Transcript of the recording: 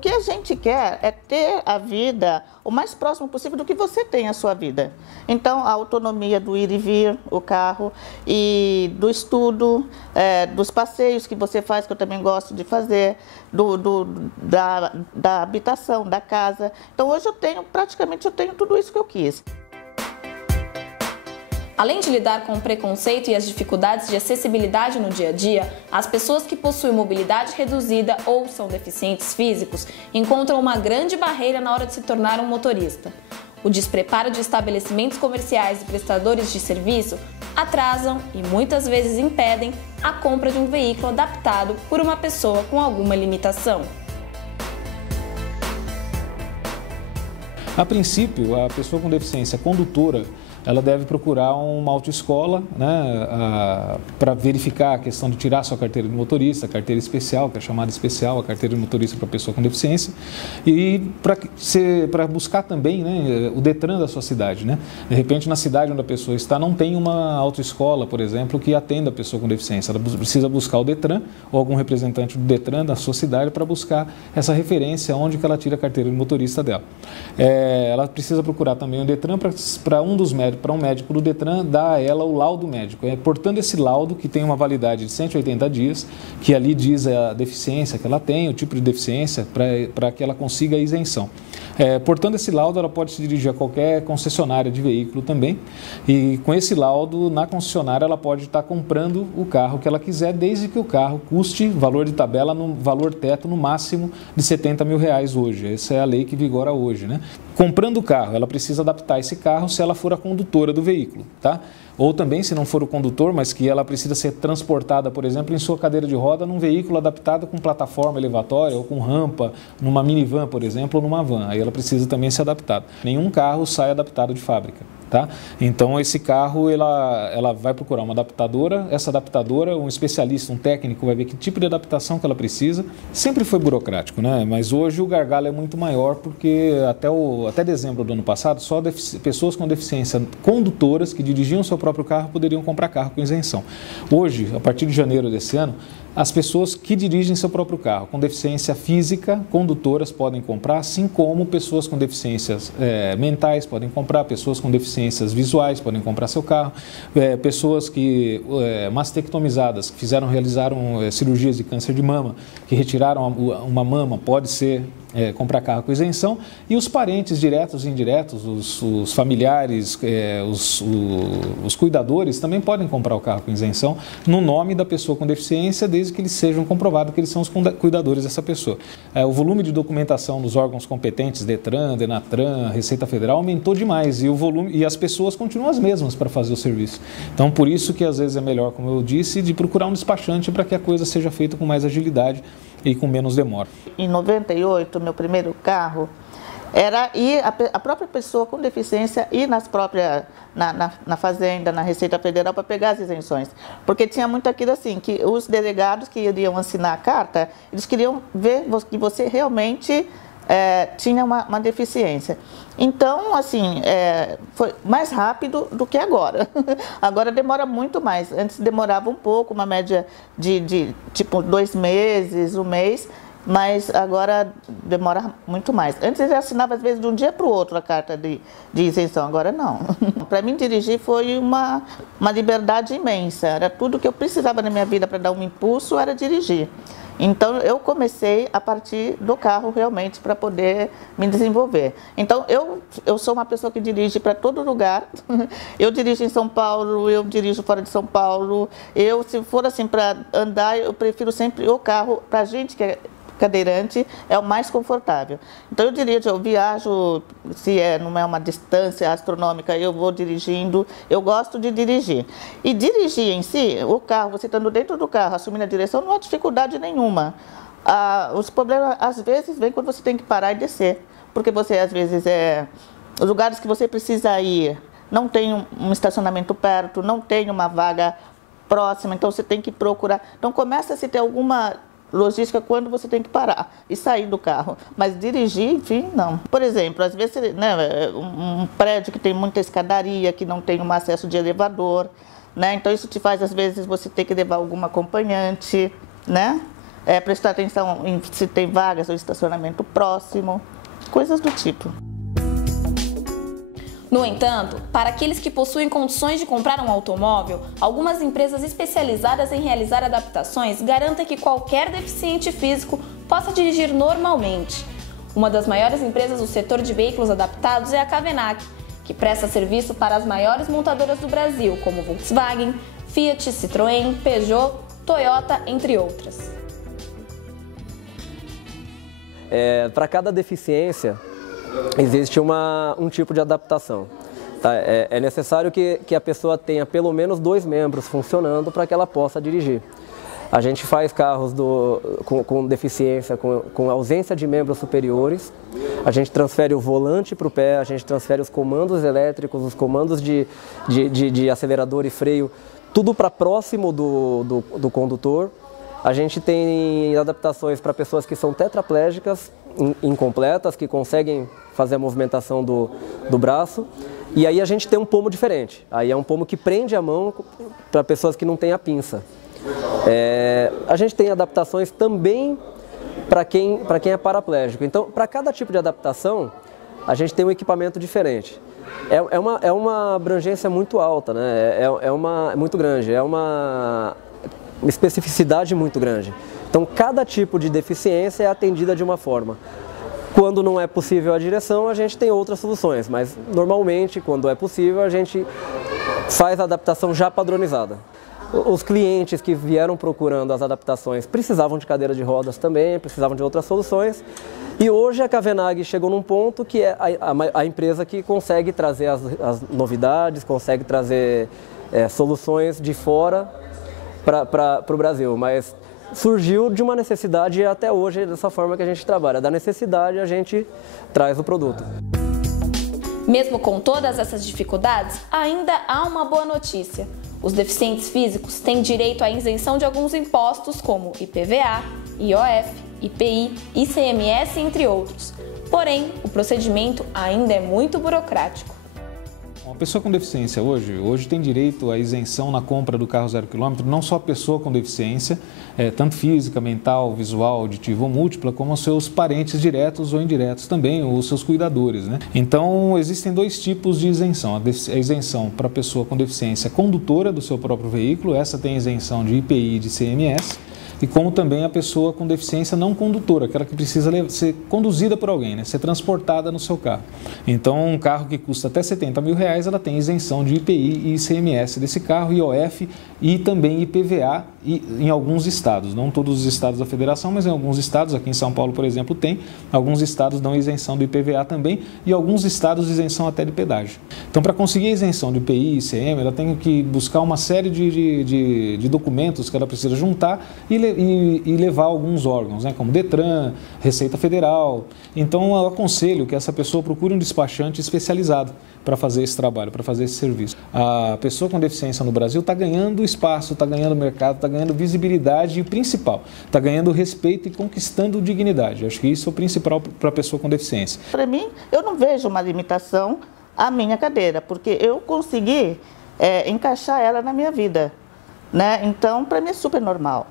que a gente quer é ter a vida o mais próximo possível do que você tem a sua vida. Então, a autonomia do ir e vir, o carro, e do estudo, dos passeios que você faz, que eu também gosto de fazer, da habitação, da casa. Então, hoje praticamente eu tenho tudo isso que eu quis. Além de lidar com o preconceito e as dificuldades de acessibilidade no dia a dia, as pessoas que possuem mobilidade reduzida ou são deficientes físicos encontram uma grande barreira na hora de se tornar um motorista. O despreparo de estabelecimentos comerciais e prestadores de serviço atrasam e muitas vezes impedem a compra de um veículo adaptado por uma pessoa com alguma limitação. A princípio, a pessoa com deficiência condutora, ela deve procurar uma autoescola, né, para verificar a questão de tirar sua carteira de motorista, a carteira especial, que é chamada especial, a carteira de motorista para pessoa com deficiência, e para buscar também, né, o Detran da sua cidade, né? De repente, na cidade onde a pessoa está, não tem uma autoescola, por exemplo, que atenda a pessoa com deficiência. Ela precisa buscar o Detran ou algum representante do Detran da sua cidade para buscar essa referência onde que ela tira a carteira de motorista dela. Ela precisa procurar também o Detran para um médico do Detran dar a ela o laudo médico. Portando esse laudo, que tem uma validade de 180 dias, que ali diz a deficiência que ela tem, o tipo de deficiência, para que ela consiga a isenção. Portando esse laudo, ela pode se dirigir a qualquer concessionária de veículo também, e com esse laudo, na concessionária, ela pode estar comprando o carro que ela quiser, desde que o carro custe, valor de tabela, no valor teto, no máximo de R$70 mil hoje. Essa é a lei que vigora hoje, né? Comprando o carro, ela precisa adaptar esse carro se ela for a condutora do veículo, tá? Ou também, se não for o condutor, mas que ela precisa ser transportada, por exemplo, em sua cadeira de roda, num veículo adaptado com plataforma elevatória ou com rampa, numa minivan, por exemplo, ou numa van. Aí ela precisa também ser adaptada. Nenhum carro sai adaptado de fábrica. Tá? Então, esse carro, ela vai procurar uma adaptadora, essa adaptadora, um especialista, um técnico, vai ver que tipo de adaptação que ela precisa. Sempre foi burocrático, né? Mas hoje o gargalo é muito maior, porque até dezembro do ano passado, só pessoas com deficiência condutoras que dirigiam seu próprio carro poderiam comprar carro com isenção. Hoje, a partir de janeiro desse ano, as pessoas que dirigem seu próprio carro com deficiência física, condutoras, podem comprar, assim como pessoas com deficiências mentais podem comprar, pessoas com deficiências visuais podem comprar seu carro, pessoas que mastectomizadas, que realizaram cirurgias de câncer de mama, que retiraram uma mama, pode ser comprar carro com isenção, e os parentes diretos e indiretos, os familiares, os cuidadores também podem comprar o carro com isenção no nome da pessoa com deficiência, desde que eles sejam comprovados que eles são os cuidadores dessa pessoa. O volume de documentação dos órgãos competentes, Detran, Denatran, Receita Federal, aumentou demais, e as pessoas continuam as mesmas para fazer o serviço. Então, por isso que às vezes é melhor, como eu disse, de procurar um despachante para que a coisa seja feita com mais agilidade e com menos demora. Em 98, meu primeiro carro era ir a própria pessoa com deficiência ir na fazenda, na Receita Federal, para pegar as isenções. Porque tinha muito aquilo assim, que os delegados que iriam assinar a carta, eles queriam ver que você realmente tinha uma deficiência. Então, assim, foi mais rápido do que agora. Agora demora muito mais. Antes demorava um pouco, uma média de tipo 2 meses, 1 mês, mas agora demora muito mais. Antes ele assinava, às vezes, de um dia para o outro a carta de isenção, agora não. Para mim, dirigir foi uma liberdade imensa. Era tudo que eu precisava na minha vida para dar um impulso, era dirigir. Então, eu comecei a partir do carro realmente para poder me desenvolver. Então, eu sou uma pessoa que dirige para todo lugar. Eu dirijo em São Paulo, eu dirijo fora de São Paulo. Se for assim para andar, eu prefiro sempre o carro. Para a gente que é cadeirante, é o mais confortável. Então, eu viajo, se não é uma distância astronômica, eu vou dirigindo, eu gosto de dirigir. E dirigir em si, o carro, você estando dentro do carro, assumindo a direção, não há dificuldade nenhuma. Os problemas, às vezes, vêm quando você tem que parar e descer, porque você, às vezes, os lugares que você precisa ir, não tem um estacionamento perto, não tem uma vaga próxima, então você tem que procurar. Então, começa a se ter alguma logística quando você tem que parar e sair do carro, mas dirigir, enfim, não. Por exemplo, às vezes, né, um prédio que tem muita escadaria, que não tem um acesso de elevador, né, então isso te faz, às vezes, você ter que levar algum acompanhante, né, prestar atenção em se tem vagas ou estacionamento próximo, coisas do tipo. No entanto, para aqueles que possuem condições de comprar um automóvel, algumas empresas especializadas em realizar adaptações garantem que qualquer deficiente físico possa dirigir normalmente. Uma das maiores empresas do setor de veículos adaptados é a Cavenac, que presta serviço para as maiores montadoras do Brasil, como Volkswagen, Fiat, Citroën, Peugeot, Toyota, entre outras. Para cada deficiência, existe um tipo de adaptação. Tá? É necessário que a pessoa tenha pelo menos 2 membros funcionando para que ela possa dirigir. A gente faz carros com deficiência, com ausência de membros superiores. A gente transfere o volante para o pé, a gente transfere os comandos elétricos, os comandos de acelerador e freio, tudo para próximo do condutor. A gente tem adaptações para pessoas que são tetraplégicas, incompletas, que conseguem fazer a movimentação do braço. E aí a gente tem um pomo diferente. Aí é um pomo que prende a mão para pessoas que não têm a pinça. A gente tem adaptações também para quem é paraplégico. Então, para cada tipo de adaptação, a gente tem um equipamento diferente. É uma abrangência muito alta, né? É muito grande, é uma especificidade muito grande. Então, cada tipo de deficiência é atendida de uma forma. Quando não é possível a direção, a gente tem outras soluções, mas normalmente, quando é possível, a gente faz a adaptação já padronizada. Os clientes que vieram procurando as adaptações precisavam de cadeira de rodas também, precisavam de outras soluções. E hoje a Cavenag chegou num ponto que é a empresa que consegue trazer as novidades, consegue trazer soluções de fora para o Brasil. Mas surgiu de uma necessidade e até hoje dessa forma que a gente trabalha. Da necessidade a gente traz o produto. Mesmo com todas essas dificuldades, ainda há uma boa notícia. Os deficientes físicos têm direito à isenção de alguns impostos como IPVA, IOF, IPI, ICMS, entre outros. Porém, o procedimento ainda é muito burocrático. Uma pessoa com deficiência hoje tem direito à isenção na compra do carro 0 km, não só a pessoa com deficiência, tanto física, mental, visual, auditiva ou múltipla, como os seus parentes diretos ou indiretos também, ou os seus cuidadores, né? Então, existem 2 tipos de isenção. A isenção para a pessoa com deficiência condutora do seu próprio veículo, essa tem isenção de IPI e de ICMS, e como também a pessoa com deficiência não condutora, aquela que precisa ser conduzida por alguém, né? Ser transportada no seu carro. Então, um carro que custa até R$70 mil, ela tem isenção de IPI e ICMS desse carro, IOF e também IPVA em alguns estados. Não todos os estados da federação, mas em alguns estados, aqui em São Paulo, por exemplo, tem. Alguns estados dão isenção do IPVA também e alguns estados isenção até de pedágio. Então, para conseguir a isenção de IPI e ICM, ela tem que buscar uma série de documentos que ela precisa juntar e levar a alguns órgãos, né, como Detran, Receita Federal. Então, eu aconselho que essa pessoa procure um despachante especializado para fazer esse trabalho, para fazer esse serviço. A pessoa com deficiência no Brasil está ganhando espaço, está ganhando mercado, está ganhando visibilidade e o principal, está ganhando respeito e conquistando dignidade. Acho que isso é o principal para a pessoa com deficiência. Para mim, eu não vejo uma limitação à minha cadeira, porque eu consegui encaixar ela na minha vida, né? Então, para mim é super normal.